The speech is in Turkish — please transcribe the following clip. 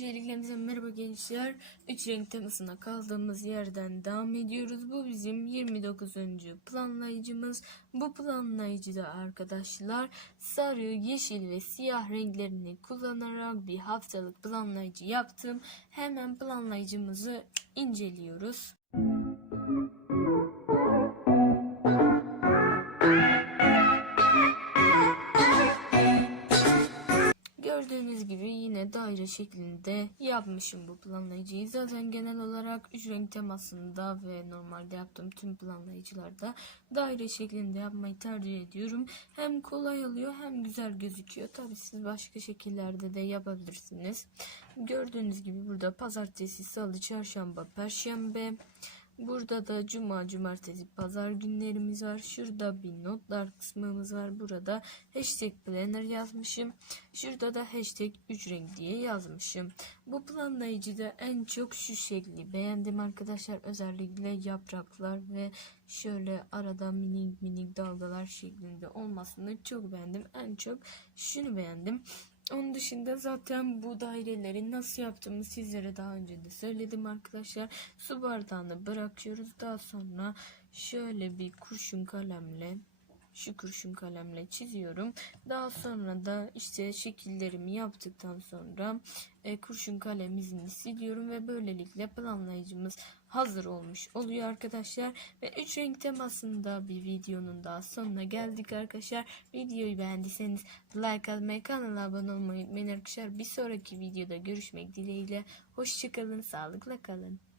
Öncelikle bize merhaba gençler. Üç renk temasına kaldığımız yerden devam ediyoruz. Bu bizim 29. planlayıcımız. Bu planlayıcıda arkadaşlar sarı, yeşil ve siyah renklerini kullanarak bir haftalık planlayıcı yaptım. Hemen planlayıcımızı inceliyoruz. Gördüğünüz gibi yine daire şeklinde yapmışım bu planlayıcıyı. Zaten genel olarak üç renk temasında ve normalde yaptığım tüm planlayıcılarda daire şeklinde yapmayı tercih ediyorum. Hem kolay oluyor hem güzel gözüküyor. Tabi siz başka şekillerde de yapabilirsiniz. Gördüğünüz gibi burada pazartesi, salı, çarşamba, perşembe, Burada da cuma, cumartesi, pazar günlerimiz var. Şurada bir notlar kısmımız var. Burada hashtag planner yazmışım. Şurada da hashtag 3 renk diye yazmışım. Bu planlayıcıda en çok şu şekli beğendim arkadaşlar. Özellikle yapraklar ve şöyle arada minik minik dalgalar şeklinde olmasını çok beğendim. En çok şunu beğendim. Onun dışında zaten bu daireleri nasıl yaptığımı sizlere daha önce de söyledim arkadaşlar. Su bardağını bırakıyoruz. Daha sonra şöyle bir kurşun kalemle şu kurşun kalemle çiziyorum. Daha sonra da işte şekillerimi yaptıktan sonra e, kurşun kalem izini siliyorum ve böylelikle planlayıcımız hazır olmuş oluyor arkadaşlar. Ve 3 renk temasında bir videonun daha sonuna geldik arkadaşlar. Videoyu beğendiyseniz like atmayı, kanala abone olmayı unutmayın arkadaşlar. Bir sonraki videoda görüşmek dileğiyle. Hoşçakalın, sağlıkla kalın.